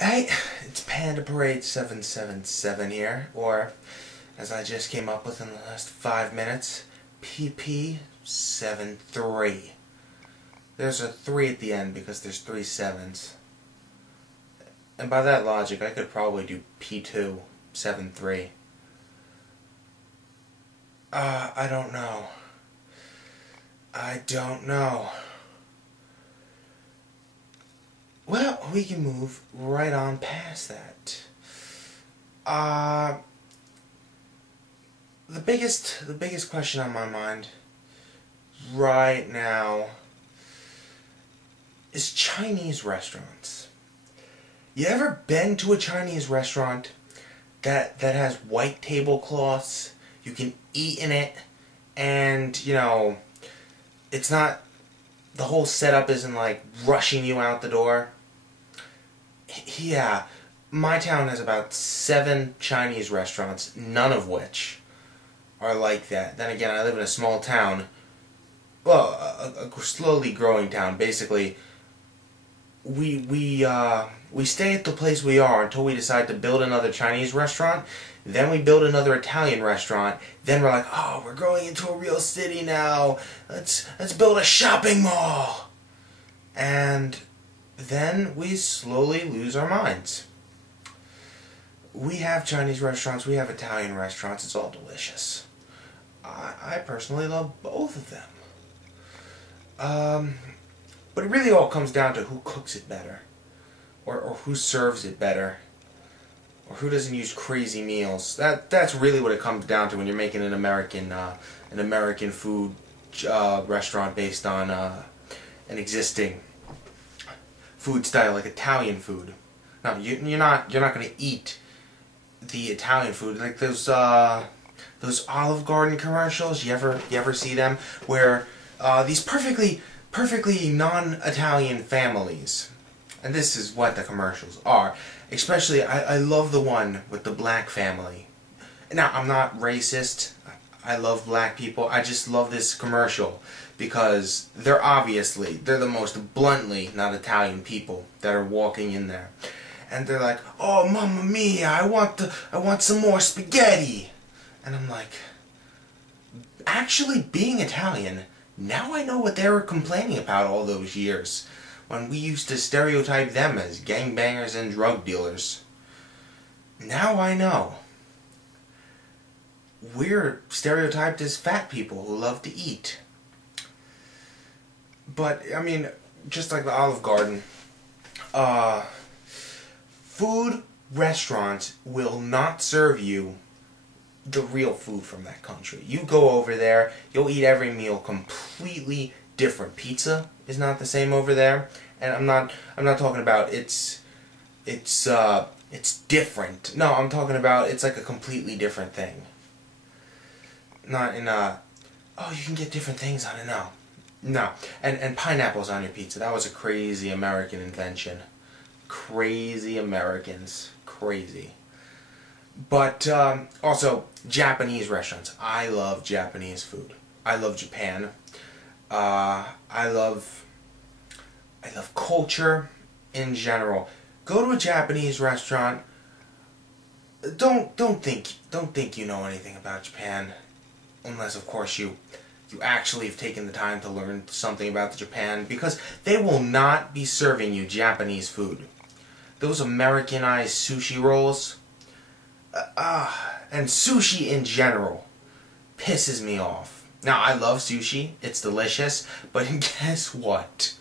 Hey, it's Pandaparade 777 here, or as I just came up with in the last 5 minutes, PP73. There's a 3 at the end because there's 3 sevens. And by that logic, I could probably do P273. I don't know. I don't know. Well, we can move right on past that. The biggest question on my mind right now is Chinese restaurants. You ever been to a Chinese restaurant that has white tablecloths? You can eat in it, and it's not, the whole setup isn't like rushing you out the door. Yeah, my town has about 7 Chinese restaurants, none of which are like that. Then again, I live in a small town, well, a slowly growing town. Basically, we stay at the place we are until we decide to build another Chinese restaurant. Then we build another Italian restaurant. Then we're like, oh, we're growing into a real city now. Let's build a shopping mall. And then we slowly lose our minds. We have Chinese restaurants, we have Italian restaurants, it's all delicious. I personally love both of them. But it really all comes down to who cooks it better, or who serves it better, or who doesn't use crazy meals. That's really what it comes down to when you're making an American food restaurant based on an existing food style like Italian food. No, you're not going to eat the Italian food like those Olive Garden commercials. You ever see them where these perfectly non-Italian families, and this is what the commercials are. Especially, I love the one with the black family. Now, I'm not racist. I love black people. I just love this commercial because they're the most bluntly not Italian people that are walking in there. And they're like, "Oh, mamma mia, I want some more spaghetti." And I'm like, actually being Italian, now I know what they were complaining about all those years, when we used to stereotype them as gangbangers and drug dealers. Now I know. We're stereotyped as fat people who love to eat. But, I mean, just like the Olive Garden, food restaurants will not serve you the real food from that country. You go over there, you'll eat every meal completely different. Pizza is not the same over there, and I'm not talking about it's different. No, I'm talking about it's like a completely different thing. Not in oh, you can get different things on it. No, and pineapples on your pizza. That was a crazy American invention. Crazy Americans, crazy. But also Japanese restaurants. I love Japanese food. I love Japan. I love culture in general. Go to a Japanese restaurant. Don't think you know anything about Japan, unless of course you actually have taken the time to learn something about Japan, because they will not be serving you Japanese food. Those Americanized sushi rolls, and sushi in general pisses me off. Now, I love sushi, it's delicious, but guess what?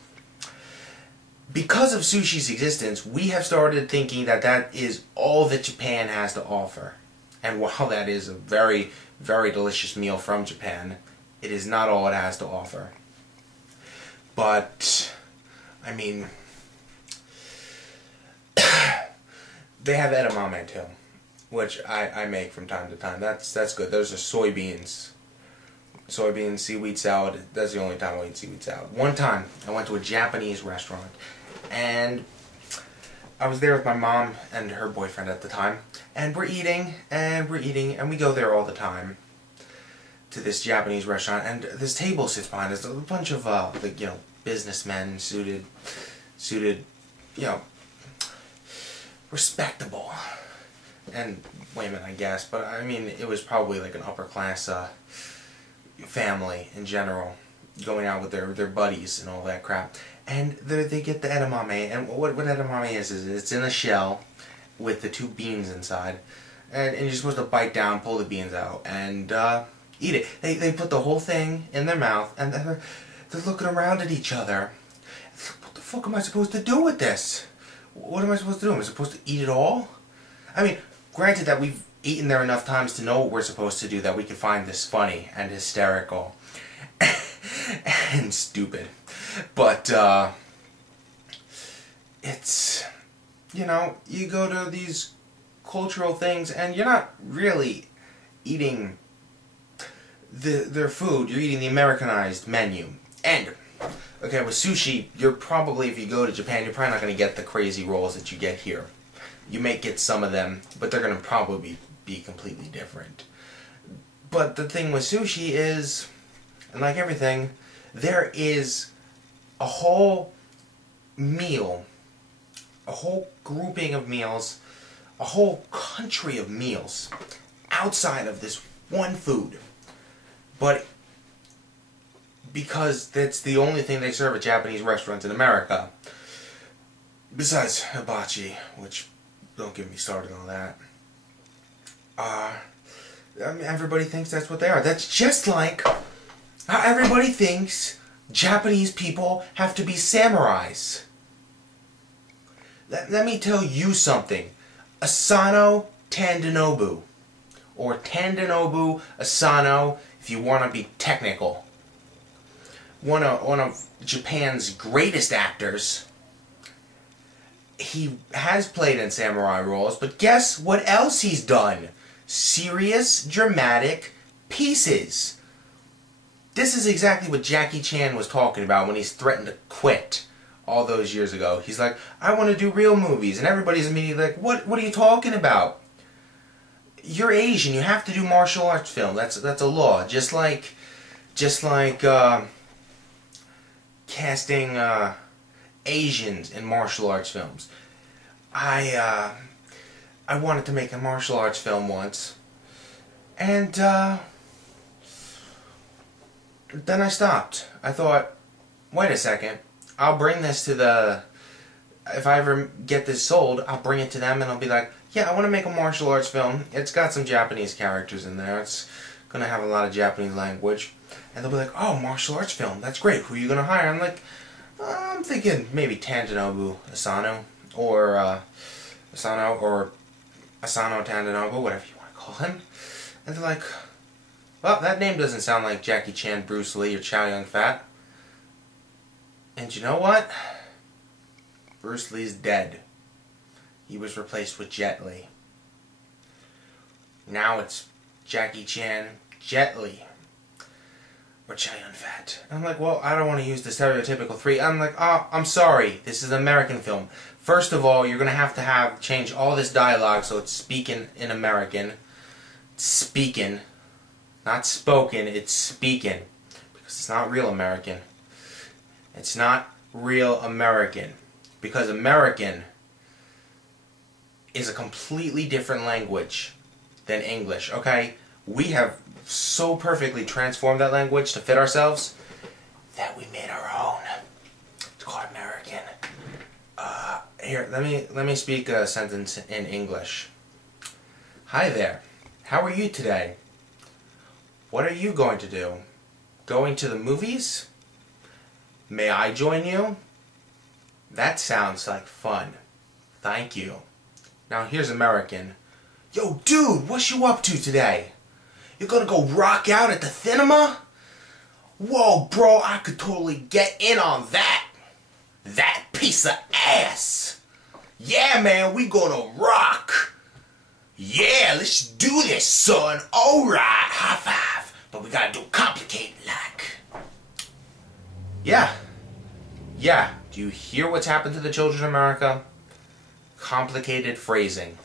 Because of sushi's existence, we have started thinking that is all that Japan has to offer. And while that is a very, very delicious meal from Japan, it is not all it has to offer. But, I mean, they have edamame too, which I make from time to time. That's good. Those are soybeans, seaweed salad. That's the only time I eat seaweed salad. One time, I went to a Japanese restaurant, and I was there with my mom and her boyfriend at the time, and we're eating, and we go there all the time to this Japanese restaurant, and this table sits behind us, a bunch of businessmen, suited, respectable. And women, I guess, but I mean, it was probably like an upper class family in general, going out with their buddies and all that crap. And they get the edamame, and what edamame is it's in a shell with the 2 beans inside, and you're supposed to bite down, pull the beans out, and eat it. They put the whole thing in their mouth, and they're looking around at each other. What the fuck am I supposed to do with this? What am I supposed to do? Am I supposed to eat it all? I mean, granted that we've eaten there enough times to know what we're supposed to do, that we can find this funny and hysterical and stupid. But it's, you know, you go to these cultural things and you're not really eating their food, you're eating the Americanized menu. And okay, with sushi, you're probably, if you go to Japan, you're probably not going to get the crazy rolls that you get here. You may get some of them, but they're going to probably be completely different. But the thing with sushi is, and like everything, there is a whole meal, a whole grouping of meals, a whole country of meals outside of this one food. But because that's the only thing they serve at Japanese restaurants in America, besides hibachi, which, don't get me started on that. I mean, everybody thinks that's what they are. That's just like how everybody thinks Japanese people have to be samurais. Let me tell you something. Asano Tandanobu, or Tandanobu Asano, if you want to be technical. One of Japan's greatest actors. He has played in samurai roles, but guess what else he's done? Serious, dramatic pieces. This is exactly what Jackie Chan was talking about when he's threatened to quit all those years ago. He's like, I want to do real movies. And everybody's immediately like, what are you talking about? You're Asian. You have to do martial arts film. That's a law. Just like casting Asians in martial arts films. I wanted to make a martial arts film once, and then I stopped. I thought, wait a second, I'll bring this to the, if I ever get this sold, I'll bring it to them and I'll be like, yeah, I want to make a martial arts film. It's got some Japanese characters in there. It's going to have a lot of Japanese language. And they'll be like, oh, martial arts film, that's great. Who are you going to hire? I'm like, I'm thinking maybe Tandanobu Asano, or Asano Tandanobu, whatever you want to call him. And they're like, well, that name doesn't sound like Jackie Chan, Bruce Lee, or Chow Yun-Fat. And you know what? Bruce Lee's dead. He was replaced with Jet Li. Now it's Jackie Chan, Jet Li, or Chow Yun-Fat. I'm like, well, I don't want to use the stereotypical 3. I'm like, oh, I'm sorry. This is an American film. First of all, you're going to have change all this dialogue so it's speaking in American. Speaking. Not spoken, it's speaking. Because it's not real American. It's not real American. Because American is a completely different language than English, okay? We have so perfectly transformed that language to fit ourselves that we made our own. It's called American. Here, let me speak a sentence in English. Hi there. How are you today? What are you going to do? Going to the movies? May I join you? That sounds like fun. Thank you. Now here's American. Yo, dude, what you up to today? You gonna go rock out at the cinema? Whoa, bro, I could totally get in on that. That piece of ass. Yeah, man, we gonna rock. Yeah, let's do this, son. Alright, high five. But we gotta do complicated like. Yeah. Yeah. Do you hear what's happened to the children of America? Complicated phrasing.